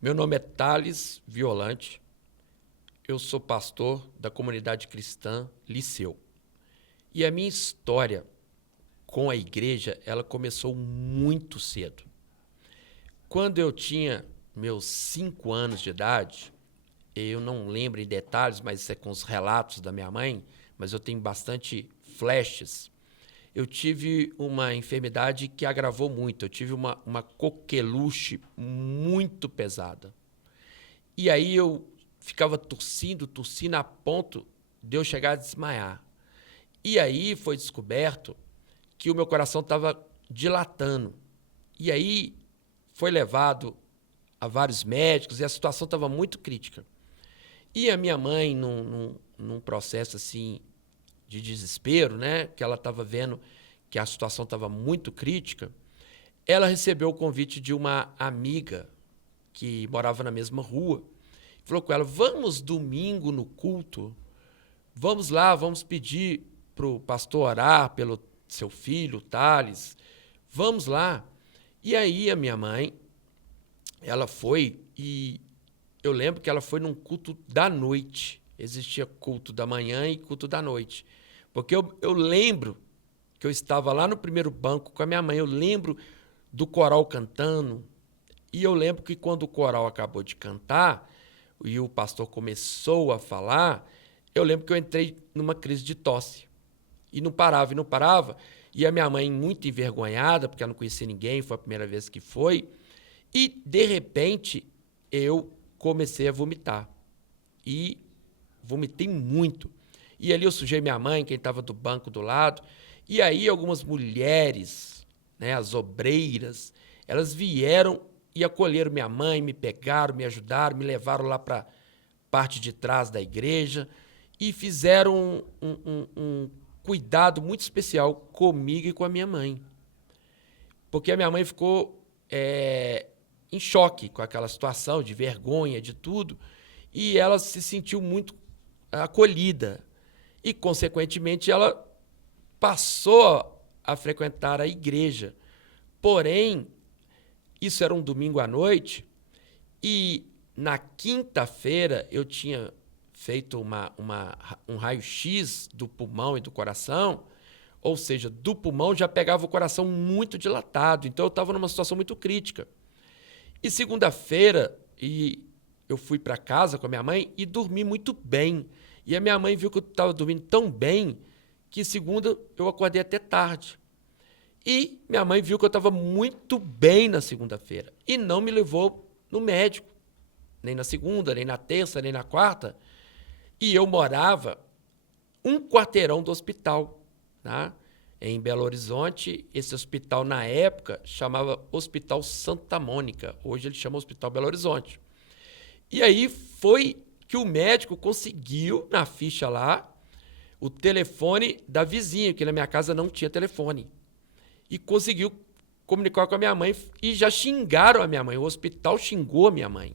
Meu nome é Thales Violante, eu sou pastor da comunidade cristã Liceu. E a minha história com a igreja, ela começou muito cedo. Quando eu tinha meus 5 anos de idade, eu não lembro em detalhes, mas isso é com os relatos da minha mãe, mas eu tenho bastante flashes. Eu tive uma enfermidade que agravou muito. Eu tive uma coqueluche muito pesada. E aí eu ficava tossindo a ponto de eu chegar a desmaiar. E aí foi descoberto que o meu coração estava dilatando. E aí foi levado a vários médicos e a situação estava muito crítica. E a minha mãe, num processo assim de desespero, né, que ela estava vendo que a situação estava muito crítica, ela recebeu o convite de uma amiga que morava na mesma rua. Falou com ela: vamos domingo no culto, vamos lá, vamos pedir para o pastor orar pelo seu filho, Thales, vamos lá. E aí a minha mãe, ela foi e eu lembro que ela foi num culto da noite. Existia culto da manhã e culto da noite. Porque eu lembro que eu estava lá no primeiro banco com a minha mãe, eu lembro do coral cantando, e eu lembro que quando o coral acabou de cantar e o pastor começou a falar, eu lembro que eu entrei numa crise de tosse. E não parava, e não parava. E a minha mãe, muito envergonhada, porque ela não conhecia ninguém, foi a primeira vez que foi. E, de repente, eu comecei a vomitar. E vomitei muito. E ali eu sujei minha mãe, quem estava do banco do lado. E aí algumas mulheres, né, as obreiras, elas vieram e acolheram minha mãe, me pegaram, me ajudaram, me levaram lá para a parte de trás da igreja e fizeram um cuidado muito especial comigo e com a minha mãe. Porque a minha mãe ficou em choque com aquela situação de vergonha, de tudo, e ela se sentiu muito acolhida. E, consequentemente, ela passou a frequentar a igreja. Porém, isso era um domingo à noite, e na quinta-feira eu tinha feito um raio-x do pulmão e do coração, ou seja, do pulmão já pegava o coração muito dilatado, então eu estava numa situação muito crítica. E segunda-feira, eu fui para casa com a minha mãe e dormi muito bem. E a minha mãe viu que eu estava dormindo tão bem que segunda eu acordei até tarde. E minha mãe viu que eu estava muito bem na segunda-feira e não me levou no médico, nem na segunda, nem na terça, nem na quarta. E eu morava um quarteirão do hospital, tá? Em Belo Horizonte. Esse hospital, na época, chamava Hospital Santa Mônica. Hoje ele chama Hospital Belo Horizonte. E aí foi que o médico conseguiu, na ficha lá, o telefone da vizinha, que na minha casa não tinha telefone. E conseguiu comunicar com a minha mãe e já xingaram a minha mãe. O hospital xingou a minha mãe.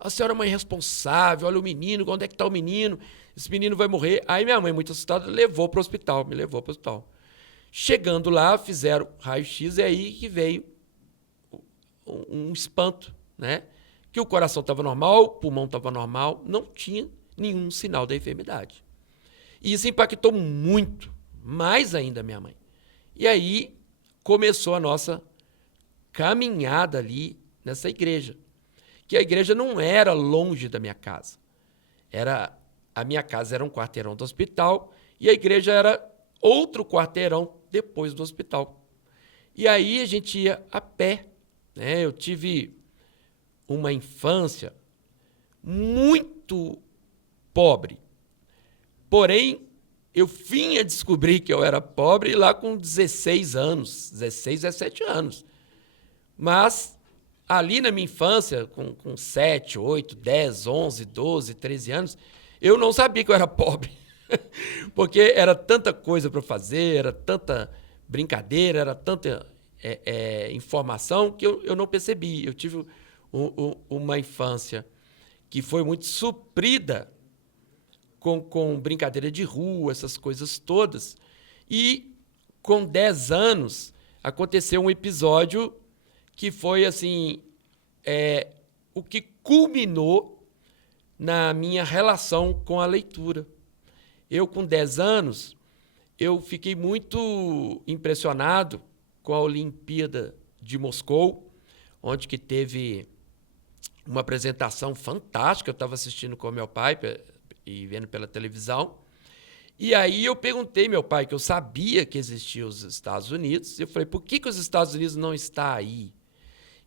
A senhora é uma irresponsável, olha o menino, onde é que está o menino? Esse menino vai morrer. Aí minha mãe, muito assustada, levou para o hospital, me levou para o hospital. Chegando lá, fizeram raio-x e aí que veio um espanto, né? Que o coração estava normal, o pulmão estava normal, não tinha nenhum sinal da enfermidade. E isso impactou muito, mais ainda a minha mãe. E aí começou a nossa caminhada ali nessa igreja. Que a igreja não era longe da minha casa. A minha casa era um quarteirão do hospital e a igreja era outro quarteirão depois do hospital. E aí a gente ia a pé, né? Eu tive uma infância muito pobre. Porém, eu vim a descobrir que eu era pobre lá com 16 anos, 16, 17 anos. Mas ali na minha infância, com 7, 8, 10, 11, 12, 13 anos, eu não sabia que eu era pobre. Porque era tanta coisa para fazer, era tanta brincadeira, era tanta informação que eu não percebi. Eu tive uma infância que foi muito suprida com brincadeira de rua, essas coisas todas. E com 10 anos aconteceu um episódio que foi assim, o que culminou na minha relação com a leitura. Eu, com 10 anos, eu fiquei muito impressionado com a Olimpíada de Moscou, onde que teve uma apresentação fantástica. Eu estava assistindo com meu pai e vendo pela televisão. E aí eu perguntei ao meu pai, que eu sabia que existiam os Estados Unidos, eu falei, por que os Estados Unidos não estão aí?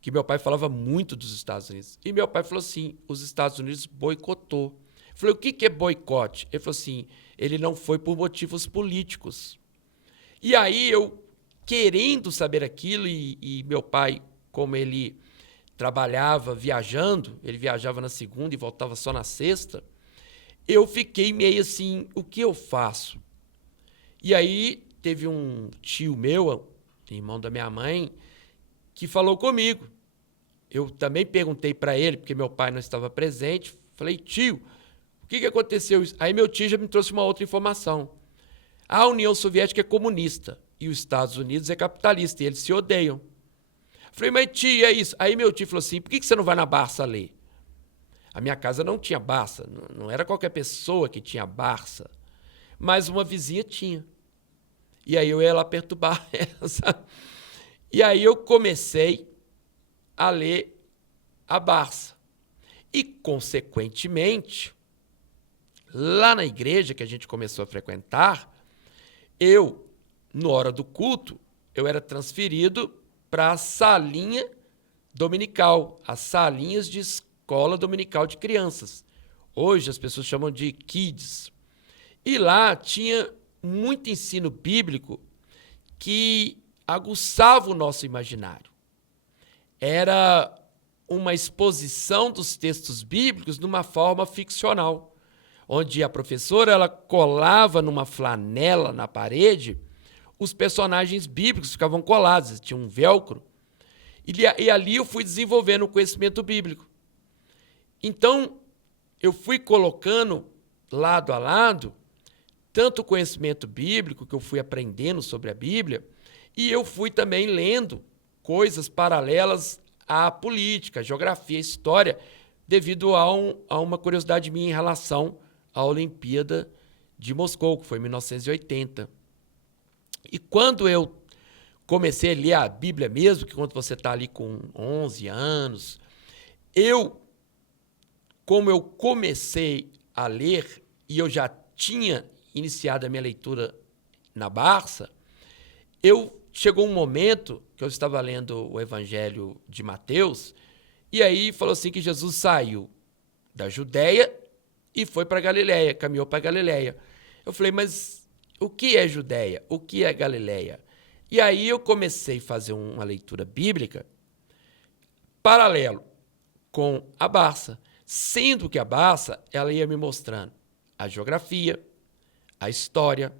Que meu pai falava muito dos Estados Unidos. E meu pai falou assim, os Estados Unidos boicotou. Eu falei, o que é boicote? Ele falou assim, ele não foi por motivos políticos. E aí eu, querendo saber aquilo, e meu pai, como ele trabalhava viajando, ele viajava na segunda e voltava só na sexta, eu fiquei meio assim, o que eu faço? E aí teve um tio meu, irmão da minha mãe, que falou comigo. Eu também perguntei para ele, porque meu pai não estava presente, falei, tio, o que aconteceu? Aí meu tio já me trouxe uma outra informação. A União Soviética é comunista e os Estados Unidos é capitalista, e eles se odeiam. Falei, mas tio, é isso? Aí meu tio falou assim, por que você não vai na Barça ler? A minha casa não tinha Barça, não era qualquer pessoa que tinha Barça, mas uma vizinha tinha. E aí eu ia lá perturbar ela, sabe? E aí eu comecei a ler a Barça. E, consequentemente, lá na igreja que a gente começou a frequentar, eu, na hora do culto, eu era transferido para a salinha dominical, as salinhas de escola dominical de crianças. Hoje as pessoas chamam de kids. E lá tinha muito ensino bíblico que aguçava o nosso imaginário. Era uma exposição dos textos bíblicos numa forma ficcional, onde a professora ela colava numa flanela na parede, os personagens bíblicos ficavam colados, tinha um velcro, e ali eu fui desenvolvendo o conhecimento bíblico. Então, eu fui colocando lado a lado tanto o conhecimento bíblico, que eu fui aprendendo sobre a Bíblia, e eu fui também lendo coisas paralelas à política, à geografia, à história, devido a uma curiosidade minha em relação à Olimpíada de Moscou, que foi em 1980. E quando eu comecei a ler a Bíblia mesmo, que quando você está ali com 11 anos, como eu comecei a ler, e eu já tinha iniciado a minha leitura na Barça, chegou um momento que eu estava lendo o Evangelho de Mateus, e aí falou assim que Jesus saiu da Judéia e foi para Galiléia, caminhou para Galiléia. Eu falei, mas o que é Judéia? O que é Galiléia? E aí eu comecei a fazer uma leitura bíblica paralelo com a Barça, sendo que a Barça ela ia me mostrando a geografia, a história,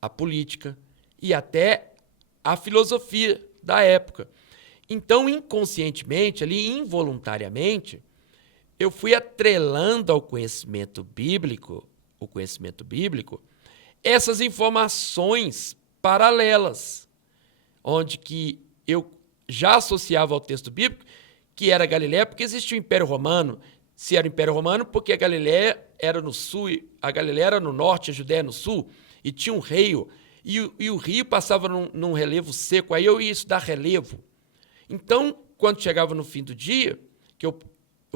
a política e até a filosofia da época. Então, inconscientemente, ali, involuntariamente, eu fui atrelando ao conhecimento bíblico, essas informações paralelas, onde que eu já associava ao texto bíblico que era Galiléia, porque existia o Império Romano. Se era o Império Romano, porque a Galiléia era no sul, a Galiléia era no norte, a Judéia no sul, e tinha um rio, e o rio passava num relevo seco, aí eu ia estudar relevo. Então, quando chegava no fim do dia, que eu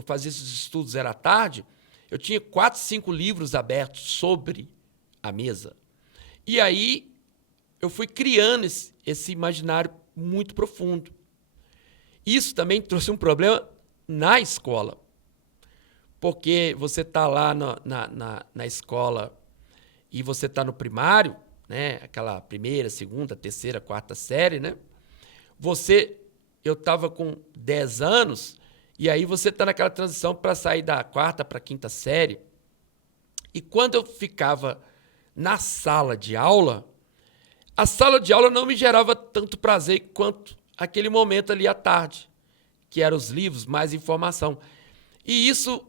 fazia esses estudos, era à tarde, eu tinha 4, 5 livros abertos sobre a mesa. E aí eu fui criando esse imaginário muito profundo. Isso também trouxe um problema na escola, porque você está lá na escola e você está no primário, né? Aquela primeira, segunda, terceira, quarta série, né? Eu estava com 10 anos e aí você está naquela transição para sair da quarta para a quinta série. E quando eu ficava na sala de aula, a sala de aula não me gerava tanto prazer quanto aquele momento ali à tarde, que eram os livros, mais informação. E isso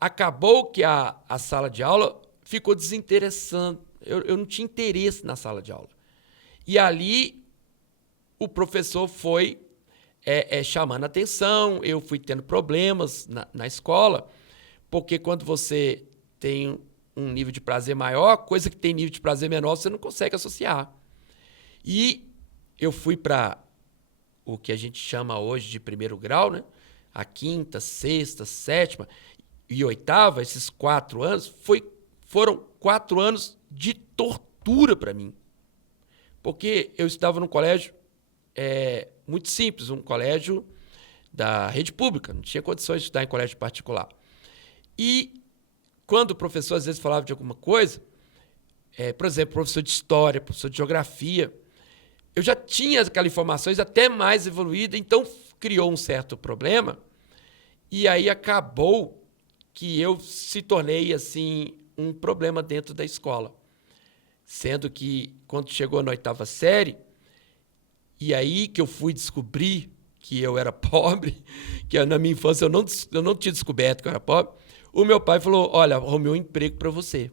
acabou que a sala de aula ficou desinteressante. Eu não tinha interesse na sala de aula. E ali o professor foi chamando a atenção, eu fui tendo problemas na escola, porque quando você tem um nível de prazer maior, coisa que tem nível de prazer menor, você não consegue associar. E eu fui para o que a gente chama hoje de primeiro grau, né? A quinta, sexta, sétima e oitava, esses 4 anos, foram 4 anos de tortura para mim. Porque eu estava num colégio muito simples, um colégio da rede pública, não tinha condições de estudar em colégio particular. E quando o professor às vezes falava de alguma coisa, por exemplo, professor de história, professor de geografia, eu já tinha aquelas informações até mais evoluídas, então criou um certo problema, e aí acabou que eu se tornei assim um problema dentro da escola. Sendo que quando chegou na 8ª série, e aí que eu fui descobrir que eu era pobre, que na minha infância eu não tinha descoberto que eu era pobre, o meu pai falou, olha, arrumei um emprego para você.